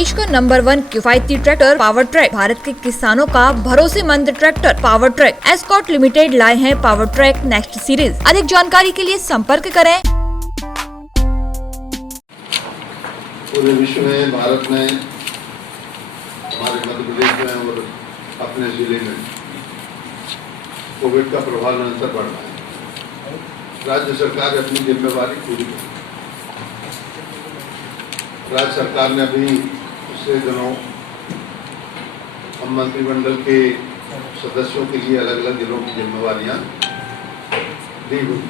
देश का नंबर 1 किफायती ट्रैक्टर पावर ट्रैक भारत के किसानों का भरोसेमंद tractor power track escort limited लाए हैं पावर ट्रैक नेक्स्ट सीरीज। अधिक जानकारी के लिए संपर्क करें। पूरे विश्व में, भारत में, हमारे मध्य प्रदेश में और अपने जिले में कोविड का प्रभाव निरंतर बढ़ रहा है। राज्य सरकार अपनी जिम्मेवारी पूरी कर, राज्य सरकार ने अभी पिछले दिनों हम मंत्रिमंडल के सदस्यों के लिए अलग अलग जिलों की जिम्मेवारियां दी हुई।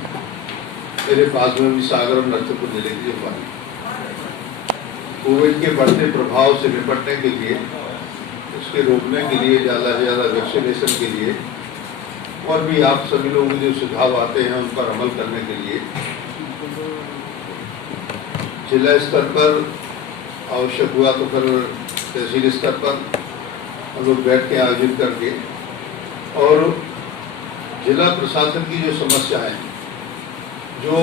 मेरे पास में भी सागर और नरसिंहपुर जिले की जिम्मेवारी, कोविड के बढ़ते प्रभाव से निपटने के लिए, उसके रोकने के लिए, ज़्यादा से ज़्यादा वैक्सीनेशन के लिए और भी आप सभी लोगों के जो सुझाव आते हैं उन पर अमल करने के लिए जिला स्तर पर आवश्यक हुआ तो फिर तहसील स्तर पर हम लोग बैठ के आयोजित करके और जिला प्रशासन की जो समस्या है, जो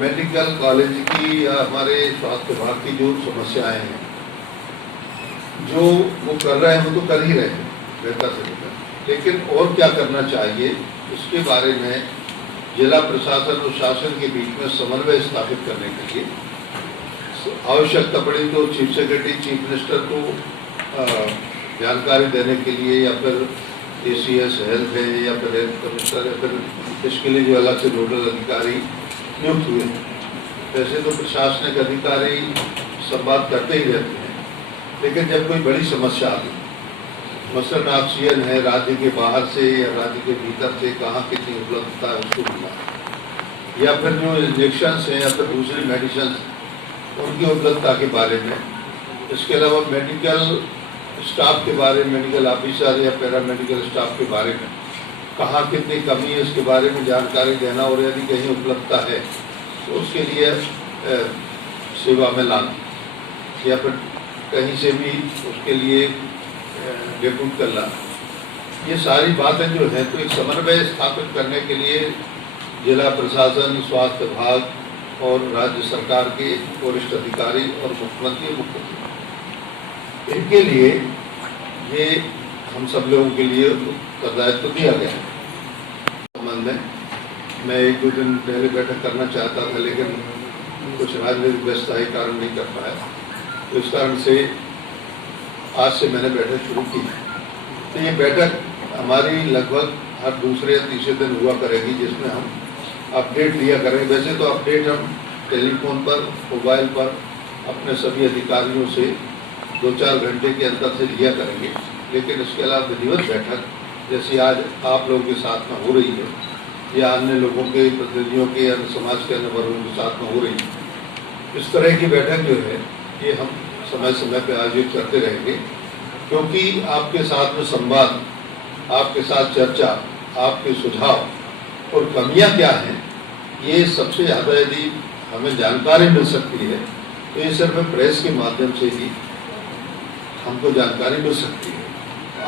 मेडिकल कॉलेज की या हमारे स्वास्थ्य विभाग की जो समस्याएं हैं, जो वो कर रहे हैं वो तो कर ही रहे हैं बेहतर से बेहतर, लेकिन और क्या करना चाहिए इसके बारे में जिला प्रशासन और शासन के बीच में समन्वय स्थापित करने के लिए आवश्यकता पड़ी तो चीफ सेक्रेटरी, चीफ मिनिस्टर को जानकारी देने के लिए या फिर ACS हेल्थ है या फिर हेल्थ कमिश्नर या फिर इसके लिए जो अलग से नोडल अधिकारी नियुक्त हुए हैं। वैसे तो प्रशासनिक अधिकारी संवाद करते ही रहते हैं, लेकिन जब कोई बड़ी समस्या आती, मसलन ऑक्सीजन है राज्य के बाहर से या राज्य के भीतर से कहाँ कितनी उपलब्धता है उसको मिला, या फिर जो इंजेक्शन हैं या फिर दूसरी मेडिसिन उनकी उपलब्धता के बारे में, इसके अलावा मेडिकल स्टाफ के बारे में, मेडिकल ऑफिसर या पैरामेडिकल स्टाफ के बारे में कहाँ कितनी कमी है इसके बारे में जानकारी देना और यदि कहीं उपलब्धता है तो उसके लिए सेवा में लाना या फिर कहीं से भी उसके लिए डेप्यूट कर लाना, ये सारी बातें जो हैं तो एक समन्वय स्थापित करने के लिए जिला प्रशासन, स्वास्थ्य विभाग और राज्य सरकार के वरिष्ठ अधिकारी और मुख्यमंत्री इनके लिए ये हम सब लोगों के लिए दायित्व दिया गया है। संबंध में मैं 1-2 दिन पहले बैठक करना चाहता था, लेकिन कुछ राजनीतिक व्यस्तता के कारण नहीं कर पाया, तो इस कारण से आज से मैंने बैठक शुरू की। तो ये बैठक हमारी लगभग हर दूसरे या तीसरे दिन हुआ करेगी, जिसमें हम अपडेट दिया करेंगे। वैसे तो अपडेट हम टेलीफोन पर, मोबाइल पर अपने सभी अधिकारियों से 2-4 घंटे के अंतर से लिया करेंगे, लेकिन इसके अलावा विधिवत बैठक जैसी आज आप लोगों के साथ में हो रही है या अन्य लोगों के प्रतिनिधियों के, अन्य समाज के अन्य वर्गों के साथ में हो रही है, इस तरह की बैठक जो है ये हम समय समय पर आयोजित करते रहेंगे, क्योंकि आपके साथ में संवाद, आपके साथ चर्चा, आपके सुझाव और कमियां क्या हैं ये सबसे ज़्यादा यदि हमें जानकारी मिल सकती है तो ये सिर्फ प्रेस के माध्यम से ही हमको जानकारी मिल सकती है।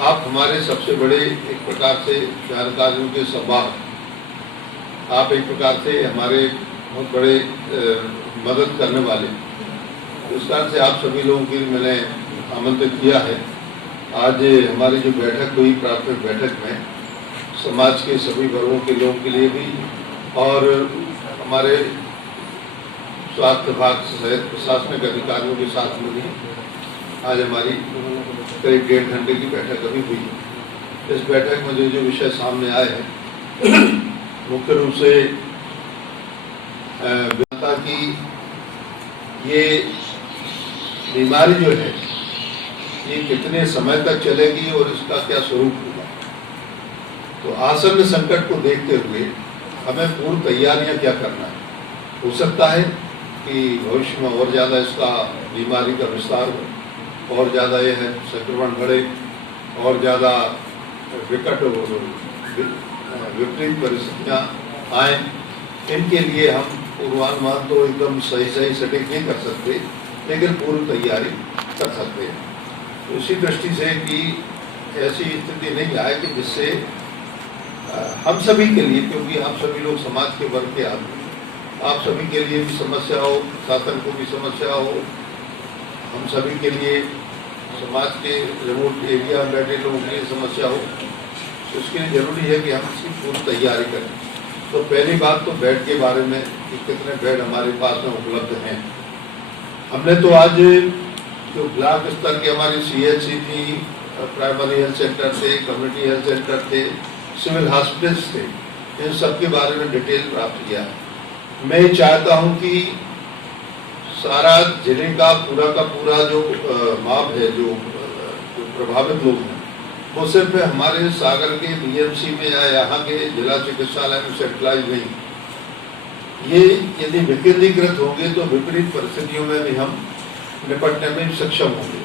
आप हमारे सबसे बड़े एक प्रकार से जानकारियों के संवाहक, आप एक प्रकार से हमारे बहुत बड़े मदद करने वाले, इस कारण से आप सभी लोगों के लिए मैंने आमंत्रित किया है। आज हमारी जो बैठक हुई, प्राथमिक बैठक में समाज के सभी वर्गों के लोगों के लिए भी और हमारे स्वास्थ्य विभाग सहित प्रशासनिक अधिकारियों के साथ में भी आज हमारी करीब 1.5 घंटे की बैठक अभी हुई है। इस बैठक में जो विषय सामने आए हैं मुख्य रूप से जनता की ये बीमारी जो है ये कितने समय तक चलेगी और इसका क्या स्वरूप होगा, तो आसन्न संकट को देखते हुए हमें पूर्व तैयारियां क्या करना है। हो सकता है कि भविष्य में और ज़्यादा इसका बीमारी का विस्तार हो, और ज़्यादा यह संक्रमण बढ़े, और ज़्यादा विकट विपरीत परिस्थितियाँ आए। इनके लिए हम पूर्वानुमान तो एकदम सही सटीक नहीं कर सकते, लेकिन पूर्व तैयारी कर सकते हैं। तो इसी दृष्टि से कि ऐसी स्थिति नहीं आए कि जिससे हम सभी के लिए, क्योंकि आप सभी लोग समाज के वर्ग के आदमी, आप सभी के लिए भी समस्या हो, शासन को भी समस्या हो, हम सभी के लिए, समाज के रिमोट एरिया में बैठे लोगों के लिए समस्या हो, तो उसके लिए ज़रूरी है कि हम इसकी पूरी तैयारी करें। तो पहली बात तो बेड के बारे में कि कितने बेड हमारे पास में उपलब्ध हैं। हमने तो आज जो ब्लॉक स्तर की हमारी CHC थी, प्राइमरी हेल्थ सेंटर थे, कम्युनिटी हेल्थ सेंटर थे, सिविल हॉस्पिटल्स थे, इन सब के बारे में डिटेल प्राप्त किया। मैं ये चाहता हूँ कि सारा जिले का पूरा जो माप है, जो प्रभावित लोग हैं, वो सिर्फ हमारे सागर के BMC में या यहाँ के जिला चिकित्सालय में सेंट्रलाइज नहीं। ये यदि विकेंद्रीकृत होंगे तो विपरीत परिस्थितियों में भी हम निपटने में सक्षम होंगे।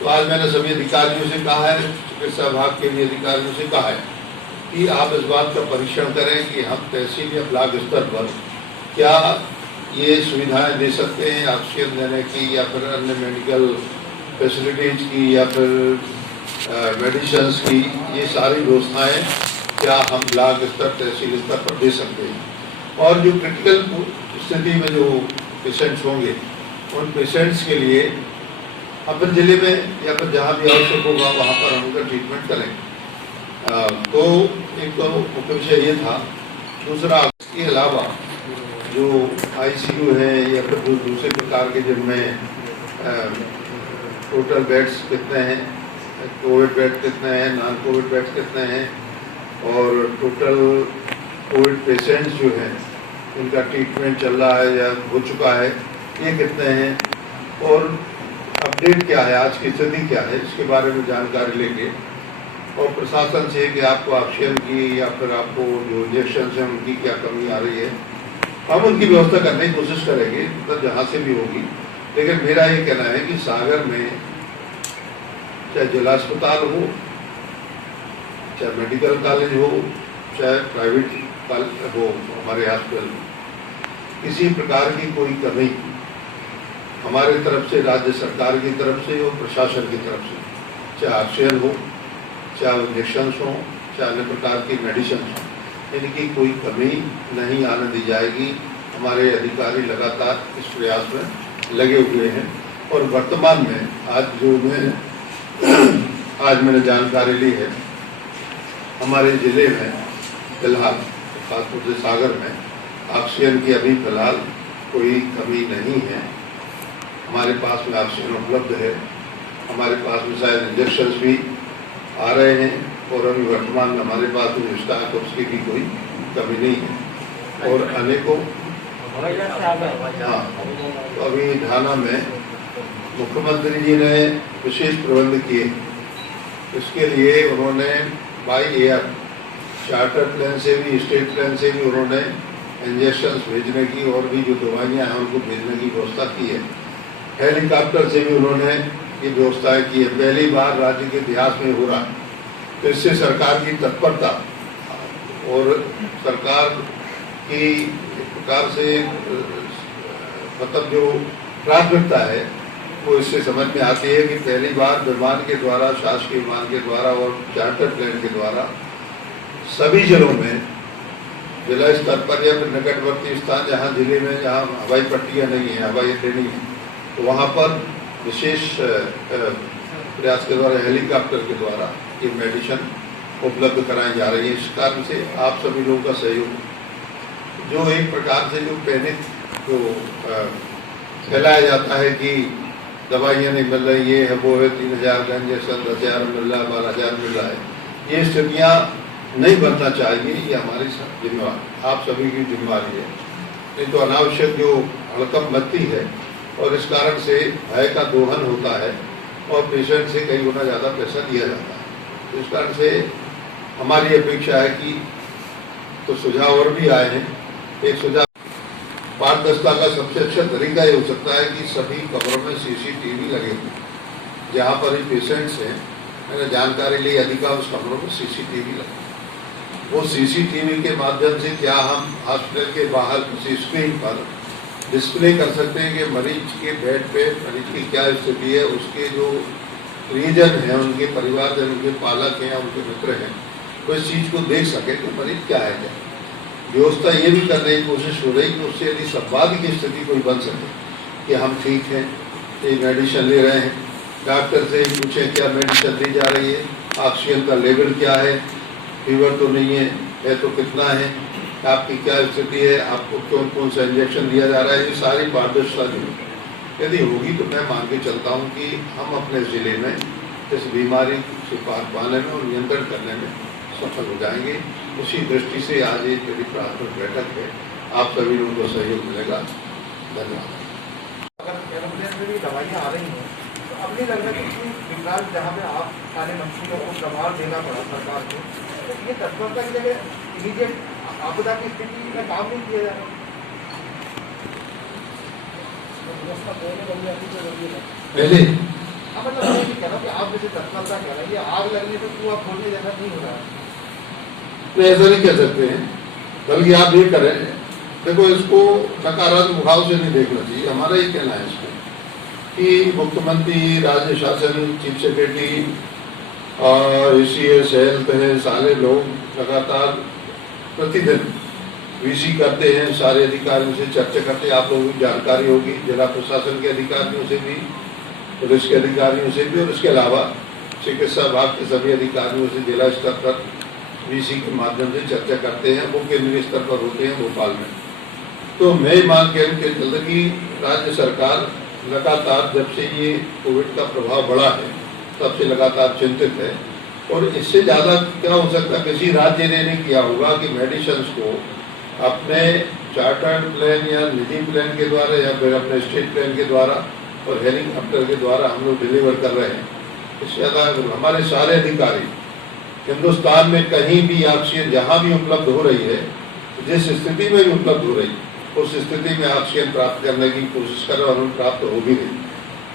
तो आज मैंने सभी अधिकारियों से कहा है, चिकित्सा विभाग के भी अधिकारियों से कहा है कि आप इस बात का परीक्षण करें कि हम तहसील या ब्लॉक स्तर पर क्या ये सुविधाएं दे सकते हैं, ऑक्सीजन देने की या फिर अन्य मेडिकल फैसिलिटीज की या फिर मेडिसिन्स की, ये सारी व्यवस्थाएं क्या हम ब्लॉक स्तर तहसील स्तर पर दे सकते हैं। और जो क्रिटिकल स्थिति में जो पेशेंट्स होंगे, उन पेशेंट्स के लिए अपने जिले में या फिर जहाँ भी आवश्यक होगा वहाँ पर हम उनका ट्रीटमेंट करें। तो एक तो मुख्य विषय ये था। दूसरा, इसके अलावा जो ICU है या फिर जो दूसरे प्रकार के जिनमें टोटल बेड्स कितने हैं, कोविड बेड कितने हैं, नॉन कोविड बेड्स कितने हैं, और टोटल कोविड पेशेंट्स जो हैं उनका ट्रीटमेंट चल रहा है या हो चुका है, ये कितने हैं, और अपडेट क्या है, आज की स्थिति क्या है, इसके बारे में जानकारी लेंगे। और प्रशासन से कि आपको ऑक्सीजन की या फिर आपको जो इंजेक्शन हैं उनकी क्या कमी आ रही है, हम उनकी व्यवस्था करने की कोशिश करेंगे, मतलब जहाँ से भी होगी। लेकिन मेरा ये कहना है कि सागर में चाहे जिला अस्पताल हो, चाहे मेडिकल कॉलेज हो, चाहे प्राइवेट कॉलेज हो, हमारे हॉस्पिटल में किसी प्रकार की कोई कमी हमारे तरफ से, राज्य सरकार की तरफ से और प्रशासन की तरफ से, चाहे ऑक्सीजन हो, चाहे इंजेक्शन हो, चाहे अन्य प्रकार की मेडिसिन हो, इनकी कोई कमी नहीं आने दी जाएगी। हमारे अधिकारी लगातार इस प्रयास में लगे हुए हैं। और वर्तमान में आज मैंने जानकारी ली है, हमारे ज़िले में फिलहाल, खासतौर से सागर में, ऑक्सीजन की अभी फिलहाल कोई कमी नहीं है। हमारे पास में ऑक्सीजन उपलब्ध है, हमारे पास में शायद इंजेक्शन भी आ रहे हैं, और अभी वर्तमान में हमारे पास में स्टॉक उसकी भी कोई कमी नहीं है। और अनेकों तो अभी ढाना में मुख्यमंत्री जी ने विशेष प्रबंध किए। इसके लिए उन्होंने बाई एयर चार्टर प्लेन से भी, स्टेट प्लेन से भी उन्होंने इंजेक्शन भेजने की और भी जो दवाइयाँ हैं उनको भेजने की व्यवस्था की है। हेलीकॉप्टर से भी उन्होंने ये व्यवस्थाएं की है। पहली बार राज्य के इतिहास में हो रहा, तो इससे सरकार की तत्परता और सरकार की एक प्रकार से मतलब जो प्राथमिकता है वो इससे समझ में आती है कि पहली बार विमान के द्वारा, शासकीय विमान के द्वारा और चार्टर प्लेन के द्वारा सभी जिलों में, जिला स्तर पर या फिर निकटवर्ती स्थान जहाँ जिले में जहाँ हवाई पट्टियाँ नहीं है, हवाई अड्डे नहीं है, तो वहाँ पर विशेष प्रयास के द्वारा हेलीकॉप्टर के द्वारा ये मेडिसिन उपलब्ध कराई जा रही है। इस कारण से आप सभी लोगों का सहयोग, जो एक प्रकार से जो पैनिक जो फैलाया जाता है कि दवाइयाँ नहीं मिल रही, ये है वो है, 3000 का इंजेक्शन 10,000 मिल रहा है, 12,000 मिल रहा है, ये स्थितियाँ नहीं बनना चाहिए। ये हमारी जिम्मेवारी, आप सभी की जिम्मेवारी है। नहीं तो अनावश्यक जो हड़कंप मचती है और इस कारण से भय का दोहन होता है और पेशेंट से कई गुना ज़्यादा पैसा लिया जाता है। तो इस कारण से हमारी अपेक्षा है कि तो सुझाव और भी आए हैं। एक सुझाव, पारदर्शिता का सबसे अच्छा तरीका ये हो सकता है कि सभी कमरों में CCTV लगे हों। जहाँ पर भी पेशेंट्स हैं, मैंने जानकारी ली, अधिकांश कमरों में CCTV लगे। वो CCTV के माध्यम से क्या हम हॉस्पिटल के बाहर किसी स्क्रीन पर डिस्प्ले कर सकते हैं कि मरीज के बेड पे मरीज की क्या स्थिति है, उसके जो परिजन हैं, उनके परिवारजन, उनके पालक हैं, उनके मित्र हैं, तो इस चीज़ को देख सके कि मरीज क्या है। क्या व्यवस्था ये भी करने की कोशिश हो रही कि उससे यदि संवाद की स्थिति कोई बन सके कि हम ठीक हैं, ये मेडिसिन ले रहे हैं, डॉक्टर से पूछें क्या मेडिसिन दी जा रही है, ऑक्सीजन का लेवल क्या है, फीवर तो नहीं है तो कितना है, आपकी क्या स्थिति है, आपको कौन कौन सा इंजेक्शन दिया जा रहा है, ये सारी पारदर्शिता जो यदि होगी तो मैं मान के चलता हूँ कि हम अपने ज़िले में इस बीमारी से पार पाने में और नियंत्रण करने में सफल हो जाएंगे। उसी दृष्टि से आज एक मेरी प्राथमिक बैठक है, आप सभी लोगों को सहयोग मिलेगा। धन्यवाद। अगर एरोप्लेन में भी दवाइयाँ आ रही हैं तो अब नहीं लग रहा कि विकराल जहाँ पे आप सारे मंत्रियों को प्रभाव देना पड़ा सरकार को, तो ये तत्परता की जगह इमीडिएट आपदा की स्थिति में काम नहीं किया जा रहा। पहले मतलब मैं ये कह रहा हूँ कि आप जैसे तत्परता कह रहे हैं, ये आग लगने पे कुआं खोलने जैसा नहीं हो रहा है। तो ऐसा नहीं कह सकते हैं, बल्कि आप ये करें, देखो इसको नकारात्मक भाव से नहीं देखना चाहिए। हमारा ये कहना है इसको कि मुख्यमंत्री, राज्य शासन, चीफ सेक्रेटरी और सीएस हेल्थ है, सारे लोग लगातार प्रतिदिन वीसी करते हैं, सारे अधिकारियों से चर्चा करते हैं। आप लोगों की जानकारी होगी, जिला प्रशासन के अधिकारियों से भी, पुलिस के अधिकारियों से भी, और इसके अलावा चिकित्सा विभाग के सभी अधिकारियों से जिला स्तर पर वीसी के माध्यम से चर्चा करते हैं। वो केंद्रीय स्तर पर होते हैं भोपाल में। तो मैं मान के चलता कि राज्य सरकार लगातार जब से ये कोविड का प्रभाव बढ़ा है तब से लगातार चिंतित है, और इससे ज़्यादा क्या हो सकता, किसी राज्य ने नहीं किया होगा कि मेडिसिन को अपने चार्टर्ड प्लेन या निजी प्लेन के द्वारा या फिर अपने स्टेट प्लेन के द्वारा और हेलीकॉप्टर के द्वारा हम लोग डिलीवर कर रहे हैं। इससे ज़्यादा हमारे सारे अधिकारी हिंदुस्तान में कहीं भी ऑक्सीजन जहाँ भी उपलब्ध हो रही है, जिस स्थिति में भी उपलब्ध हो रही है, उस स्थिति में ऑक्सीजन प्राप्त करने की कोशिश कर रहे और हम प्राप्त हो भी रही।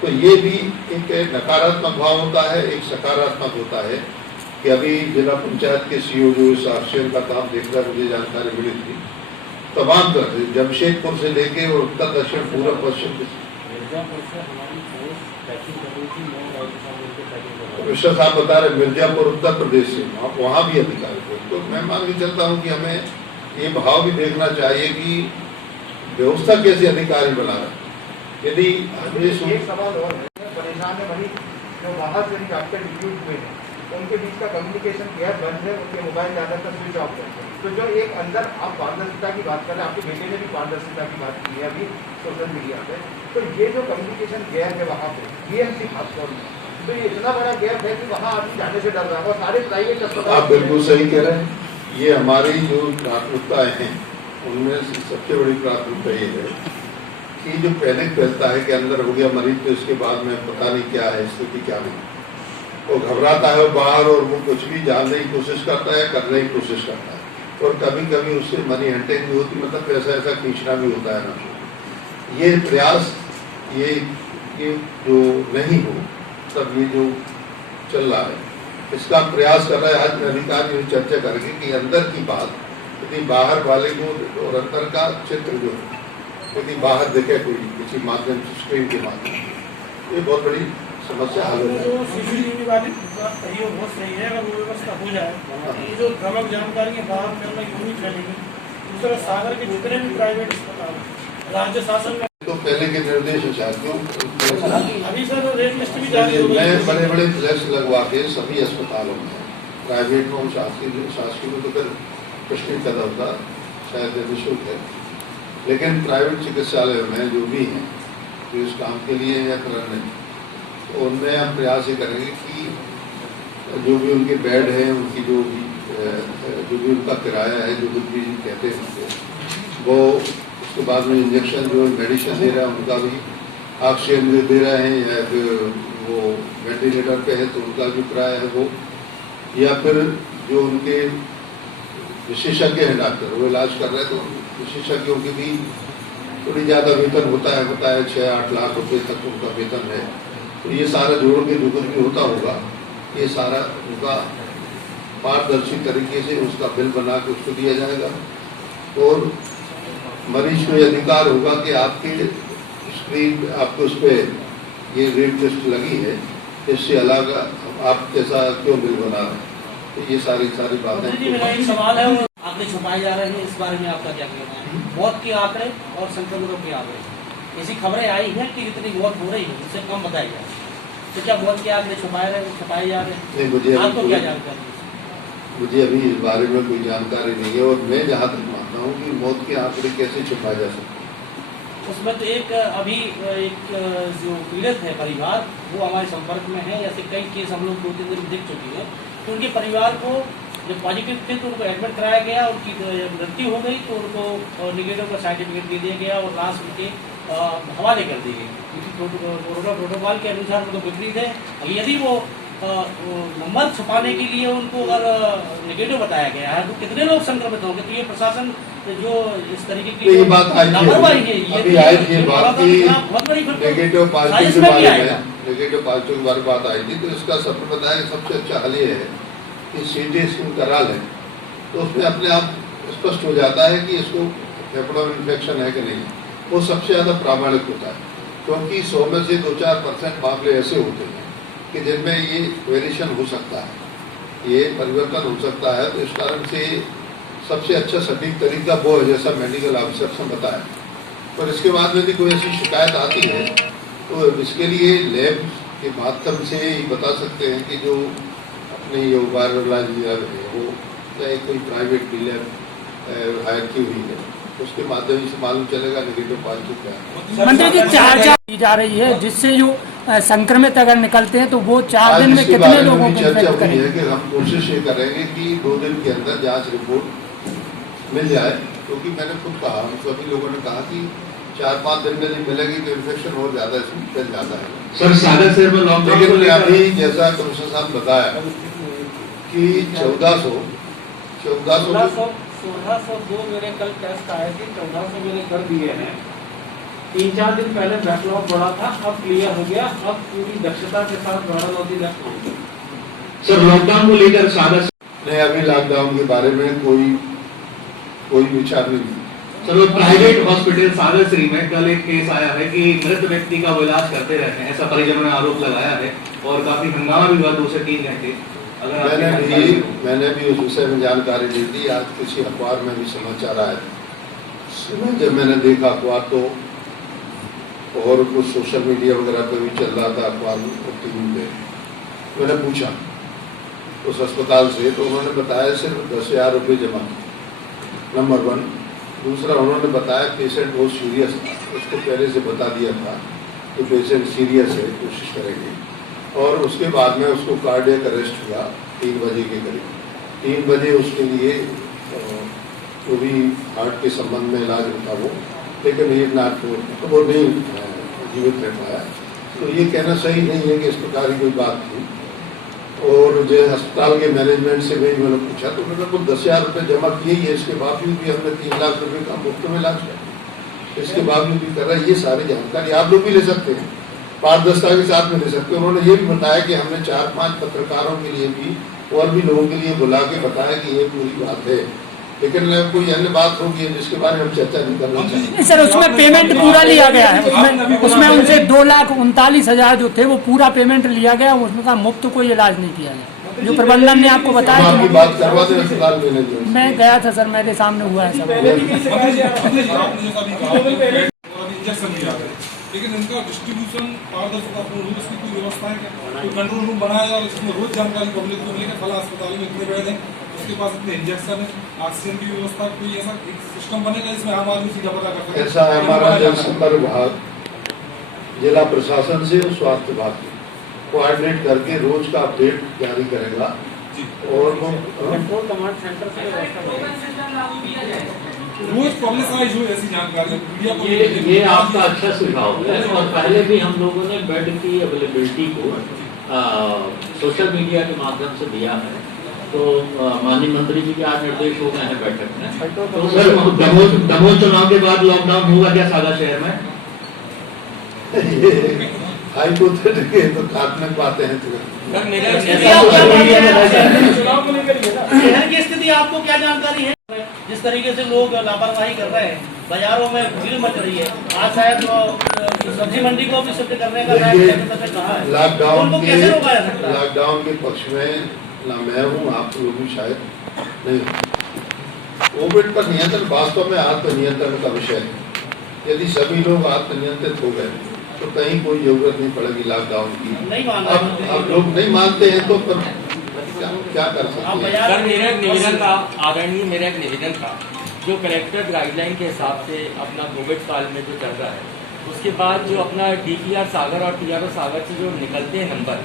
तो ये भी एक नकारात्मक भाव होता है, एक सकारात्मक होता है कि अभी जिला पंचायत के सीईओ जो इस ऑक्सीजन का काम देख रहा, मुझे जानकारी मिली थी, तमाम तरह से जमशेदपुर से लेके और उत्तर दक्षिण पूर्व पश्चिम विश्व साहब बता रहे मिर्जापुर उत्तर प्रदेश से, वहाँ भी अधिकारी थे। तो मैं मान के चलता हूँ कि हमें ये भाव भी देखना चाहिए कि व्यवस्था कैसे अधिकारी बना रहा है। यदि एक सवाल और है, परेशान है भाई जो बाहर से डॉक्टर रिक्रूट हुए हैं, उनके बीच का कम्युनिकेशन गैप बंद है, उनके मोबाइल ज़्यादातर स्विच ऑफ है। तो जो एक अंदर आप पारदर्शिता की बात कर रहे हैं, आपके बेटे ने भी पारदर्शिता की बात की है अभी सोशल मीडिया पे, तो ये जो कम्युनिकेशन गैप है वहाँ पे बीएमसी खासतौर में, तो ये इतना बड़ा गैप है कि वहाँ आदमी जाने से डर रहा है। और सारे प्राइवेट अस्पताल, आप बिल्कुल सही कह रहे हैं। ये हमारी जो प्राथमिकताएं हैं उनमें सबसे बड़ी प्राथमिकता ये है कि जो पैनिक फैलता है कि अंदर हो गया मरीज, तो इसके बाद में पता नहीं क्या है, स्थिति क्या नहीं, वो घबराता है बाहर और वो कुछ भी जानने की कोशिश करता है, करने की कोशिश करता है, और कभी कभी उससे मनी हंटिंग भी होती, मतलब पैसा ऐसा खींचना भी होता है ना। ये प्रयास ये जो नहीं हो, तब ये जो चल रहा है इसका प्रयास कर रहा है। आज अधिकारी चर्चा करके कि अंदर की बात यदि बाहर वाले को और अंदर का चित्र जो है यदि बाहर दिखे कोई किसी माध्यम से, स्क्रीन के माध्यम से, ये बहुत बड़ी समस्या हल हो जाए। सीसीटीवी वाली बात सही हो, बहुत सही है। अगर वो व्यवस्था हो जाए, ये जो भ्रामक जानकारी बाहर करना क्यों नहीं फैलेगी। दूसरा, सागर के जितने भी प्राइवेट अस्पताल राज्य शासन में तो पहले के निर्देश चाहती अभी सर रेट लिस्ट भी जारी हो गई है। मैं बड़े बड़े फ्लैक्स लगवा के सभी अस्पतालों में, प्राइवेट में, शासकीय में तो फिर प्रश्न पैदा होता, शायद निःशुल्क है, लेकिन प्राइवेट चिकित्सालय में जो भी हैं जो इस काम के लिए या करने, तो उनमें हम प्रयास ये करेंगे कि जो भी उनके बेड हैं, उनकी जो भी उनका किराया है, जो कुछ भी कहते हैं उनको, वो उसके बाद में इंजेक्शन जो मेडिसिन दे रहा है उनका भी, ऑक्सीजन दे रहे हैं या फिर वो वेंटिलेटर पे है तो उनका भी किराया है वो, या फिर जो उनके विशेषज्ञ हैं डॉक्टर, वो इलाज कर रहे हैं तो विशेषज्ञों की भी थोड़ी ज़्यादा वेतन होता है 6-8 लाख रुपए तक उनका वेतन है। तो ये सारा जोड़ के जो कुछ भी होता होगा, ये सारा उनका पारदर्शी तरीके से उसका बिल बना के उसको दिया जाएगा, और मरीज को ये अधिकार होगा कि आपके स्क्रीन आपको उस पर ये रेट लिस्ट लगी है, इससे अलग आप कैसा क्यों बिल बना रहे हैं। तो ये सारी बातें। मेरा एक सवाल है, आंकड़े छुपाए जा रहे हैं, इस बारे में आपका क्या कहना है? मौत के आंकड़े और संक्रमितों के आंकड़े ऐसी खबरें आई हैं कि इतनी मौत हो रही है, उससे कम बताया गया। तो क्या मौत के आंकड़े छुपाए जा रहे हैं? मुझे आपको क्या जानकारी? मुझे अभी इस बारे में कोई जानकारी नहीं है, और मैं जहाँ तक मानता हूँ कि मौत के आंकड़े कैसे छुपाए जा सकते हैं। उसमें तो एक जो पीड़ित है परिवार, वो हमारे संपर्क में है। ऐसे कई केस हम लोग 2-3 दिन देख चुके हैं। तो उनके परिवार को जब पॉजिटिव थे तो उनको एडमिट कराया गया, उनकी मृत्यु हो गई तो उनको नेगेटिव का सर्टिफिकेट दे दिया गया और लाश उनके हवाले कर दी गई। कोरोना प्रोटोकॉल के अनुसार मतलब विपरीत है। यदि वो नंबर छुपाने के लिए उनको अगर नेगेटिव बताया गया है तो कितने लोग संक्रमित होंगे? तो ये प्रशासन जो इस तरीके की ये बात लापरवाही है, ये बात बहुत बड़ी नेगेटिव पॉजिटिव के बारे में बात आई थी। तो इसका सबको बताया कि सबसे अच्छा हल ये है कि सीटी स्कैन करा लें, तो उसमें अपने आप स्पष्ट हो जाता है कि इसको फेफड़ों में इन्फेक्शन है कि नहीं। वो सबसे ज़्यादा प्रामाणिक होता है, क्योंकि 100 में से 2-4% मामले ऐसे होते हैं कि जिनमें ये वेरिएशन हो सकता है, ये परिवर्तन हो सकता है। तो इस कारण से सबसे अच्छा सटीक तरीका वो है जैसा मेडिकल ऑफिसर से बताया। पर इसके बाद यदि कोई ऐसी शिकायत आती है तो इसके लिए लैब के माध्यम से ही बता सकते हैं कि जो अपनी ये वायरलाइज लैब है वो चाहे कोई प्राइवेट भी लैब हायर की हुई है, उसके माध्यम से मालूम चलेगा नेगेटिव पॉजिटिव क्या है। मंत्री जी 4 की जा रही है, जिससे जो संक्रमित अगर निकलते हैं तो वो 4 दिन में कितने लोगों को चर्चा इन्फेक्ट हुई है करेंगे? कि हम कोशिश ये करेंगे कि 2 दिन के अंदर जांच रिपोर्ट मिल जाए, क्योंकि मैंने खुद कहा, हम सभी लोगों ने कहा कि 4-5 दिन में नहीं मिलेगी तो इन्फेक्शन और ज़्यादा इसमें फैल जाता है। सर सागर शहर में लॉकडाउन, लेकिन अभी जैसा कमिश्नर साहब बताया कि 1402 मेरे कल टेस्ट आए थे, 1400 मैंने कर दिए हैं। 3-4 दिन पहले बैकलॉग बढ़ा था, अब क्लियर हो गया। अब पूरी दक्षता के साथ 12-9 दिन होंगे। सर लॉकडाउन को लेकर सागर नहीं, अभी लॉकडाउन के बारे में कोई विचार नहीं। सर वो प्राइवेट हॉस्पिटल सागर श्री में कल एक केस आया है कि मृत व्यक्ति का वो इलाज करते रहते हैं, ऐसा परिजनों ने आरोप लगाया है और काफी हंगामा भी हुआ 2 से 3 घंटे। मैंने भी उस विषय में जानकारी ली थी। आज किसी अखबार में भी समाचार आया था। जब मैंने देखा अखबार तो, और कुछ सोशल मीडिया वगैरह पे भी चल रहा था, अखबार और टीवी पे, मैंने पूछा उस अस्पताल से, तो उन्होंने बताया सिर्फ 10,000 रुपये जमा, नंबर 1। दूसरा, उन्होंने बताया पेशेंट बहुत सीरियस था, उसको पहले से बता दिया था कि पेशेंट सीरियस है, कोशिश करेंगे। और उसके बाद में उसको कार्डियक अरेस्ट हुआ 3 बजे के करीब। 3 बजे उसके लिए जो भी हार्ट के संबंध में इलाज होता वो, लेकिन ये वो नहीं जीवित रह पाया। तो ये कहना सही नहीं है कि इस प्रकार की कोई बात थी। और जो अस्पताल के मैनेजमेंट से भी मैंने पूछा तो उन्होंने कुल 10,000 रुपये जमा किए ही है। इसके बावजूद भी हमने 3 लाख रुपये का मुफ्त में इलाज किया, इसके बावजूद भी कर रहा है। ये सारी जानकारी आप लोग भी ले सकते हैं, पारदर्शिता के साथ में ले सकते हैं। उन्होंने ये भी बताया कि हमने 4-5 पत्रकारों के लिए भी और भी लोगों के लिए बुला के बताया कि ये पूरी बात है, लेकिन कोई अन्य बात होगी जिसके बारे में हम चर्चा नहीं करना चाहते। सर उसमें पेमेंट पूरा लिया गया है, उसमें उनसे 2,39,000 जो थे वो पूरा पेमेंट लिया गया, उसमें का मुफ्त कोई इलाज नहीं किया गया। जो प्रबंधन ने आपको बताया आपकी बात करवा दें अस्पताल में। मैं गया था सर, मेरे सामने हुआ है सब। लेकिन इनका डिस्ट्रीब्यूशन पारदर्शितापूर्ण रूप उसकी कोई व्यवस्था है क्या? कोई कंट्रोल रूम बनाया जाए जिसमें रोज जानकारी पब्लिक को मिले कि फला अस्पताल में इतने बेड हैं, उसके पास इतने इंजेक्शन है, ऑक्सीजन की व्यवस्था, कोई ऐसा एक सिस्टम बनेगा जिसमें आम आदमी सीधा पता कर सके। ऐसा हमारा जनसंपर्क विभाग जिला प्रशासन से और स्वास्थ्य विभाग कोऑर्डिनेट करके रोज का अपडेट जारी करेगा। और कंट्रोल कमांड सेंटर से रोज पब्लिसाइज हो ऐसी जानकारी मीडिया को। ये आपका अच्छा सुझाव है, और पहले भी हम लोगों ने बेड की अवेलेबिलिटी को सोशल मीडिया के माध्यम से दिया है। तो माननीय मंत्री जी के आज निर्देश हो गए हैं बैठक में। तो सर दमोह चुनाव के बाद लॉकडाउन होगा क्या सागर शहर में? हाइपोथेटिकल के तो काटने पाते हैं तुरंत। शहर की स्थिति आपको क्या जानकारी है? जिस तरीके से लोग लापरवाही कर रहे हैं, बाजारों में भीड़ मच रही है। आज शायद सब्जी मंडी को भी शिफ्ट करने का कहा है। लॉकडाउन के पक्ष में ना मैं हूँ, आप लोग भी शायद नहीं। कोविड पर नियंत्रण वास्तव में आत्मनियंत्रण का विषय है। यदि सभी लोग आत्मनियंत्रित हो गए तो कहीं कोई जरूरत नहीं पड़ेगी लॉकडाउन की। नहीं अब लोग नहीं मानते हैं तो पर क्या कर सकते हैं? सर मेरा एक निवेदन था, आदरणीय, मेरा एक निवेदन था, जो कलेक्टर गाइडलाइन के हिसाब से अपना कोविड काल में जो चल रहा है, उसके बाद जो अपना DPR सागर और TRO सागर से जो निकलते हैं नंबर,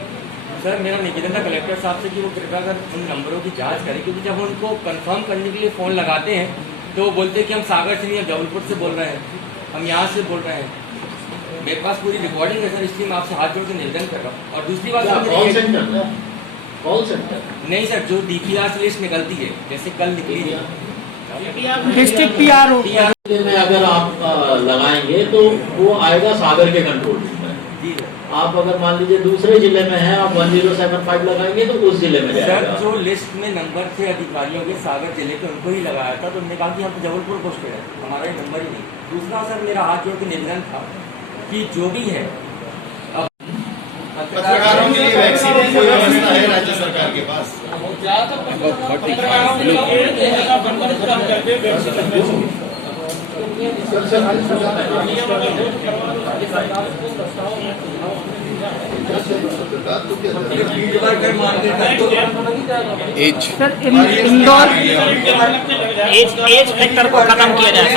सर मेरा निवेदन था कलेक्टर साहब से कि वो कृपया कर उन नंबरों की जांच करें, क्योंकि जब उनको कंफर्म करने के लिए फ़ोन लगाते हैं तो वो बोलते हैं कि हम सागर से नहीं, हम जबलपुर से बोल रहे हैं, हम यहाँ से बोल रहे हैं। मेरे पास पूरी रिकॉर्डिंग है सर, इसलिए मैं आपसे हाथ जोड़ के निवेदन कर रहा हूँ। और दूसरी बात, कॉल सेंटर नहीं सर, जो DPR से लिस्ट निकलती है, जैसे कल निकली है डिस्ट्रिक्ट PRO में अगर आप लगाएंगे तो वो आएगा सागर के कंट्रोल में। जी आप अगर मान लीजिए दूसरे जिले में हैं, आप 1075 लगाएंगे तो उस जिले में सर जाएगा। जो लिस्ट में नंबर थे अधिकारियों के सागर जिले के, उनको ही लगाया था, तो उन्होंने कहा कि हम तो जबलपुर पोस्टेड है, हमारा ये नंबर ही नहीं। दूसरा सर मेरा हाथ जोड़ के निवेदन था कि जो भी है पत्रकारों के लिए वैक्सीन की कोई व्यवस्था है राज्य सरकार के पास? सर इंदौर एज फैक्टर को खत्म किया जाए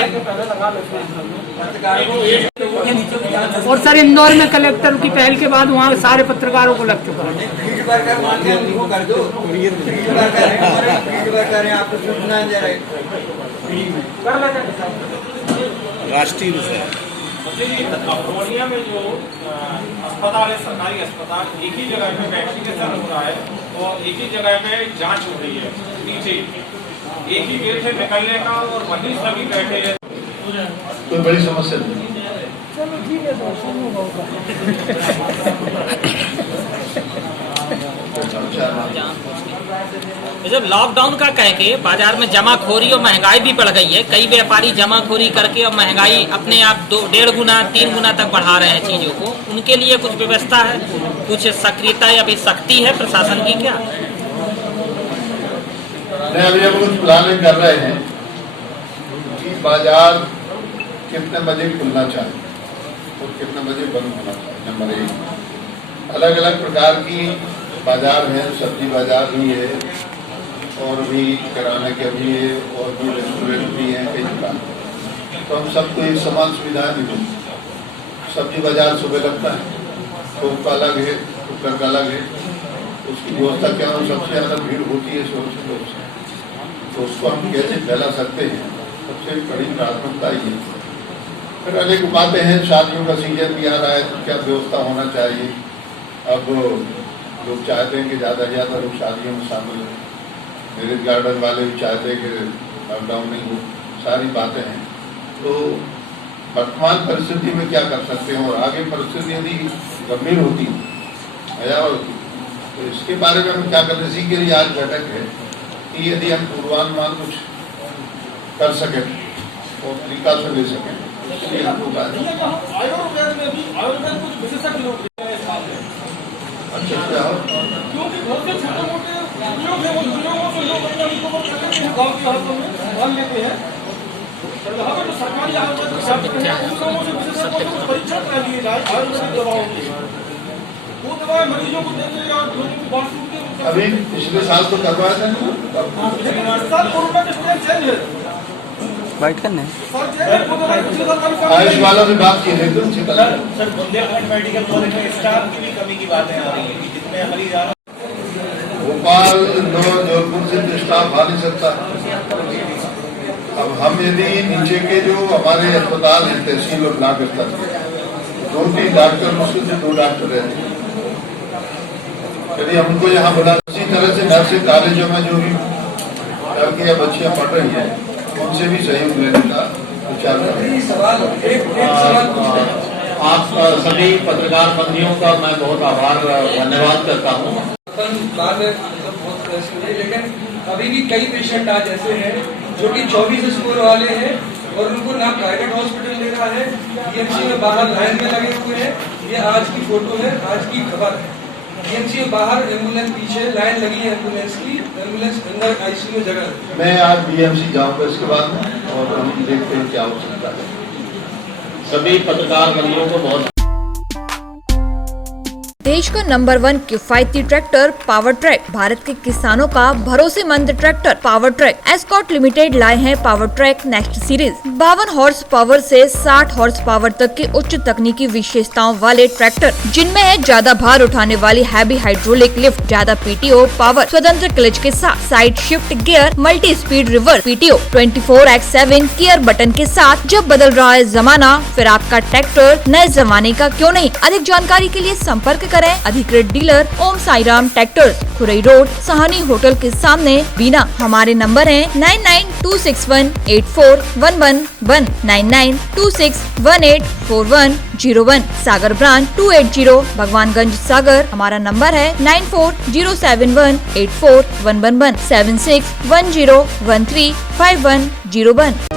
और सर इंदौर में कलेक्टर की पहल के बाद वहाँ सारे पत्रकारों को लग चुका है। राष्ट्रीय विषय पूर्णिया में जो अस्पताल है, सरकारी अस्पताल, एक ही जगह पे वैक्सीनेशन हो रहा है और एक ही जगह पे जांच हो रही है, नीचे एक ही गेट है निकलने का और वहीं सभी बैठे हैं। कोई बड़ी समस्या नहीं। जब लॉकडाउन का कह के बाजार में जमाखोरी और महंगाई भी बढ़ गई है, कई व्यापारी जमाखोरी करके और महंगाई अपने आप 1.5 गुना 3 गुना तक बढ़ा रहे हैं चीजों को, उनके लिए कुछ व्यवस्था है, कुछ सक्रियता या फिर सख्ती है प्रशासन की क्या? अभी हम कुछ प्लानिंग कर रहे हैं कि बाजार कितने बजे खुलना चाहिए और कितने बजे बंद होना चाहिए। नंबर 1, अलग अलग प्रकार की बाजार है, सब्जी बाजार भी है और भी किराने के भी है और भी रेस्टोरेंट भी हैं, कई दुकान। तो हम सबको एक समान सुविधाएं भी दें। सब्जी बाजार सुबह लगता है, थोक का अलग है, टुक्कर का अलग है, उसकी व्यवस्था क्या हो, सबसे ज़्यादा भीड़ होती है सुरक्षित रूप से, तो उसको हम कैसे फैला सकते हैं, सबसे बड़ी प्राथमिकता ये है। फिर अनेक बातें हैं, शादियों का सीजन भी आ रहा है तो क्या व्यवस्था होना चाहिए। अब लोग चाहते हैं कि ज़्यादा से ज़्यादा लोग शादियों में शामिल हो, मैरिज गार्डन वाले भी चाहते हैं कि लॉकडाउन नहीं हो, सारी बातें हैं। तो वर्तमान परिस्थिति में क्या कर सकते हैं और आगे परिस्थिति यदि गंभीर होती है तो इसके बारे में हम क्या कर रहे हैं। इसी के लिए आज बैठक है कि यदि हम पूर्वानुमान कुछ कर सकें और प्रिकॉशन ले सकें, इसलिए हमको आयुर्वेद में भी आयुर्वेद कुछ विशेषज्ञ लोग अच्छा क्या हो क्योंकि बहुत से छोटे मोटे उद्योग है, उद्योगों से लोग अपने उनको करते हैं, गाँव के हाथों में मान लेते हैं। यहाँ पर जो सरकारी आयुर्वेद उन लोगों से विशेषज्ञों से परीक्षण करा लिए जाए आयुर्वेदिक दवाओं की, वो दवाएं मरीजों को देते हैं और लोगों को बांट देते हैं। अभी पिछले साल तो करवाया था ना, लेकिन इस साल कोरोना के स्टेज चेंज है। बैठ करने आयुष वालों से बात की थी तुमसे कल। सर बुंदेलखंड मेडिकल कॉलेज में स्टाफ की भी कमी की बातें आ रही है, जितने मरीज आ रहे हैं। भोपाल जोधपुर से तो स्टाफ आ नहीं सकता। अब हम यदि नीचे के जो हमारे अस्पताल हैं, तहसील और ब्लॉक स्तर के 2-3 डॉक्टर, मुश्किल से 2 डॉक्टर रहते हैं, यदि हमको यहाँ बुला, इसी तरह से नर्सिंग कॉलेजों में जो भी लड़कियाँ बच्चियाँ पढ़ रही हैं उनसे भी सहयोग लेने का विचार करें। आप सभी पत्रकार बंधियों का मैं बहुत आभार धन्यवाद करता हूँ। लेकिन अभी भी कई पेशेंट आज ऐसे हैं जो कि 24 स्कोर वाले हैं और उनको ना प्राइवेट हॉस्पिटल ले रहा है, बीएमसी में बाहर लाइन में लगे हुए हैं। ये आज की फोटो है, आज की खबर है। बीएमसी में बाहर एम्बुलेंस पीछे लाइन लगी है, एम्बुलेंस की, एम्बुलेंस अंदर आईसीयू में जगह है। मैं आज बीएमसी जाऊंगा इसके बाद में और हम देखते हैं क्या हो सकता है। सभी पत्रकार बंधुओं को बहुत देश का नंबर 1 किफायती ट्रैक्टर पावर ट्रैक, भारत के किसानों का भरोसेमंद tractor power track escort limited लाए हैं power track next series. 52 horse power से 60 हॉर्स पावर तक की उच्च तकनीकी विशेषताओं वाले ट्रैक्टर, जिनमें है ज्यादा भार उठाने वाली हैवी हाइड्रोलिक लिफ्ट, ज्यादा पीटीओ पावर, स्वतंत्र क्लच के साथ side shift gear, multi speed reverse PTO, 24x7 gear button के साथ। जब बदल रहा है जमाना, फिर आपका ट्रैक्टर नए जमाने का क्यों नहीं। अधिक जानकारी के लिए संपर्क करें अधिकृत dealer Om Sairam tractors, Khurai road, Sahani hotel के सामने, बीना। हमारे नंबर है 9926184111, 9926184101, सागर ब्रांच 280 भगवानगंज सागर। हमारा नंबर है 9407184111, 7610135101।